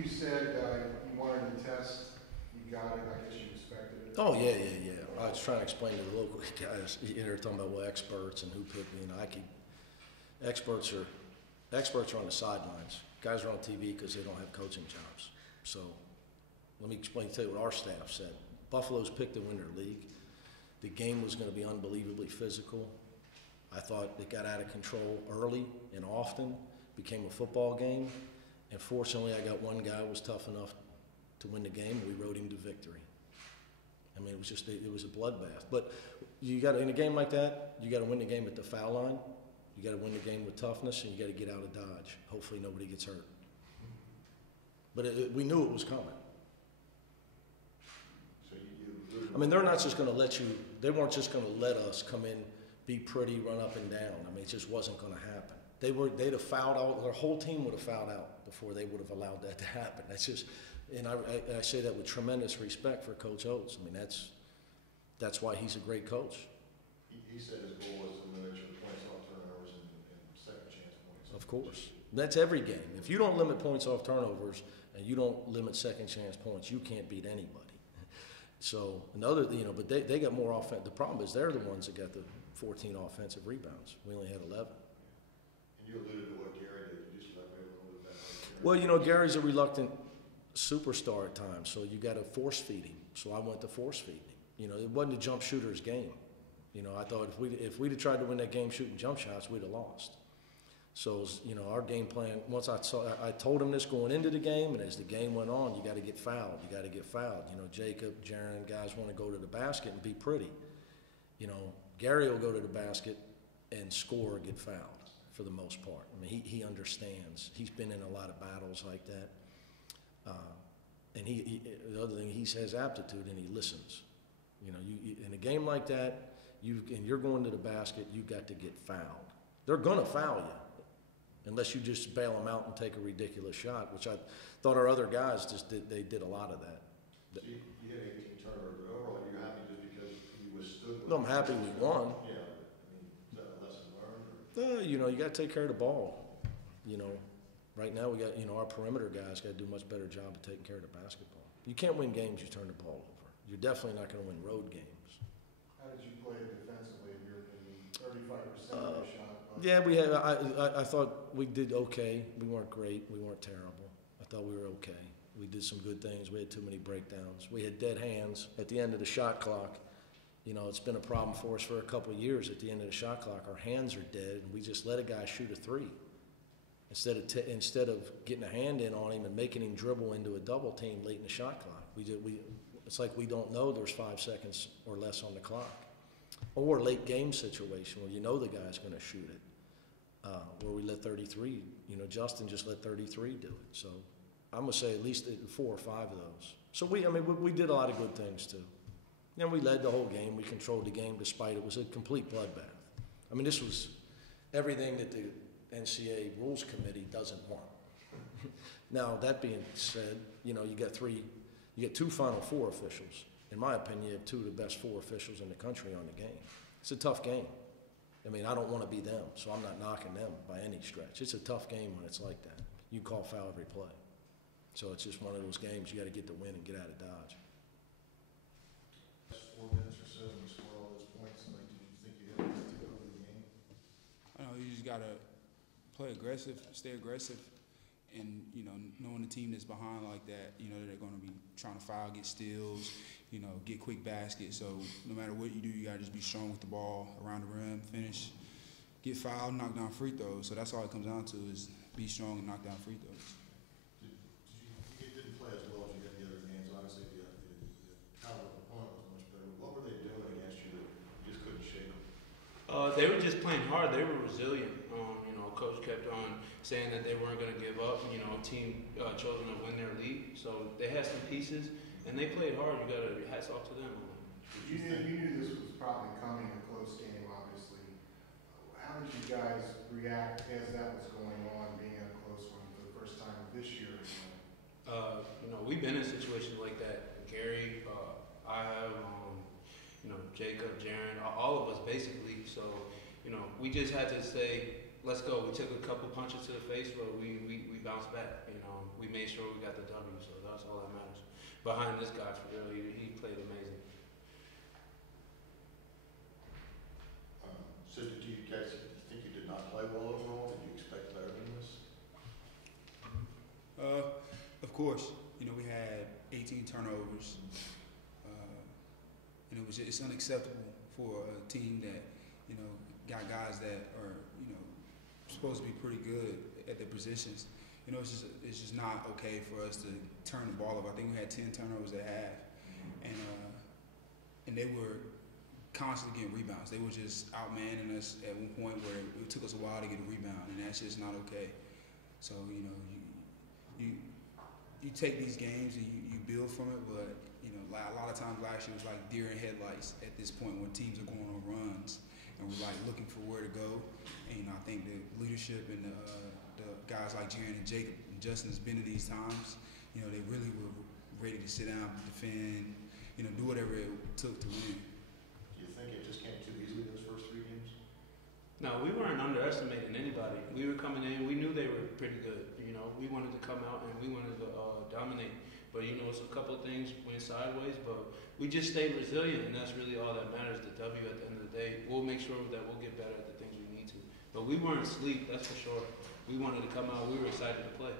You said you wanted to test, you got it, I guess you expected it. Oh, yeah. I was trying to explain to the local guys, they're talking about, well, experts and who picked me, and experts are on the sidelines. Guys are on TV because they don't have coaching jobs. So let me tell you what our staff said. Buffalo's picked to win their league. The game was going to be unbelievably physical. I thought it got out of control early and often, became a football game. And fortunately, I got one guy who was tough enough to win the game, and we rode him to victory. I mean, it was a bloodbath. But in a game like that, you got to win the game at the foul line. You got to win the game with toughness, and you got to get out of Dodge. Hopefully, nobody gets hurt. But we knew it was coming. I mean, they're not just going to let you. They weren't just going to let us come in, be pretty, run up and down. I mean, it just wasn't going to happen. They'd have fouled out. Their whole team would have fouled out before they would have allowed that to happen. That's just, and I say that with tremendous respect for Coach Oates. I mean, that's why he's a great coach. He said his goal was to limit your points off turnovers and second chance points. Of course, that's every game. If you don't limit points off turnovers and you don't limit second chance points, you can't beat anybody. So but they got more offense. The problem is they're the ones that got the 14 offensive rebounds. We only had 11. And you alluded to what Gary did. You just elaborate a little bit about that. Well, Gary's a reluctant superstar at times, so you got to force feed him. So I went to force feed him. It wasn't a jump shooter's game. I thought if we'd have tried to win that game shooting jump shots, we'd have lost. So, our game plan, once I told him this going into the game, and as the game went on, you got to get fouled. Jacob, Jaron, guys want to go to the basket and be pretty. Gary will go to the basket and score or get fouled for the most part. I mean, he understands. He's been in a lot of battles like that. And the other thing, he has aptitude and he listens. In a game like that, you're going to the basket, you got to get fouled. They're going to foul you unless you just bail them out and take a ridiculous shot, which I thought our other guys they did a lot of that. So you had 18 turnovers, but overall, you're happy just because you withstood. No, I'm happy we won. Yeah, is that a lesson learned? You got to take care of the ball. Right now we got, our perimeter guys got to do a much better job of taking care of the basketball. You can't win games, you turn the ball over. You're definitely not going to win road games. How did you play defensively? You're in 35% of the shot. Yeah, I thought we did okay. We weren't great. We weren't terrible. I thought we were okay. We did some good things. We had too many breakdowns. We had dead hands at the end of the shot clock. It's been a problem for us for a couple of years. At the end of the shot clock, our hands are dead, and we just let a guy shoot a three. Instead of getting a hand in on him and making him dribble into a double team late in the shot clock, it's like we don't know there's 5 seconds or less on the clock. Or late game situation where the guy's going to shoot it. Where we let 33, Justin just let 33 do it. So I'm going to say at least 4 or 5 of those. So we did a lot of good things too. And we led the whole game. We controlled the game despite it was a complete bloodbath. I mean, this was everything that the NCAA Rules Committee doesn't want. Now, that being said, you get 2 Final Four officials. In my opinion, you have 2 of the best 4 officials in the country on the game. It's a tough game. I mean, I don't want to be them, so I'm not knocking them by any stretch. It's a tough game when it's like that. You call foul every play. So it's just one of those games you got to get the win and get out of Dodge. 4 minutes or so, and you score all those points. Did you think you had to take over the game? I know you just got to play aggressive, stay aggressive, and, knowing the team that's behind like that, they're going to be trying to foul, get steals, get quick baskets. So no matter what you do, you got to just be strong with the ball around the rim, finish, get fouled, knock down free throws. So that's all it comes down to is be strong and knock down free throws. You didn't play as well as you did the other games. Obviously, the caliber of opponent was much better. What were they doing against you that you just couldn't shake them? They were just playing hard. They were resilient. Coach kept on saying that they weren't going to give up. Team chose to win their league. So they had some pieces, and they played hard. You got to hats off to them. You knew this was probably coming, a close game, obviously. How did you guys react as that was going on, being in a close one for the first time this year? We've been in situations like that. Gary, I have, Jacob, Jaron, all of us basically. So, we just had to say, let's go. We took a couple punches to the face, but we bounced back. we made sure we got the W, so that's all that matters. Behind this guy, for real, he played amazing. So did you guys think you did not play well overall? Did you expect better than this? Of course, you know, we had 18 turnovers, and it's unacceptable for a team that, you know, got guys that are, you know, supposed to be pretty good at their positions. You know, it's just not okay for us to turn the ball over. I think we had 10 turnovers at half, and they were constantly getting rebounds. They were just outmanning us at one point where it took us a while to get a rebound, and that's just not okay. So, you know, you take these games and you build from it, but, you know, a lot of times last year was like deer in headlights at this point when teams are going on runs and we're like looking for where to go. And, you know, I think the leadership and the guys like Jaron and Jacob and Justin has been to these times. You know, they really were ready to sit down, defend, you know, do whatever it took to win. Do you think it just came too easily those first 3 games? No, we weren't underestimating anybody. We were coming in, we knew they were pretty good. You know, we wanted to come out and we wanted to dominate. But, you know, it's a couple of things went sideways, but we just stayed resilient, and that's really all that matters, the W at the end of the day. We'll make sure that we'll get better at the things we need to. But we weren't asleep, that's for sure. We wanted to come out, we were excited to play.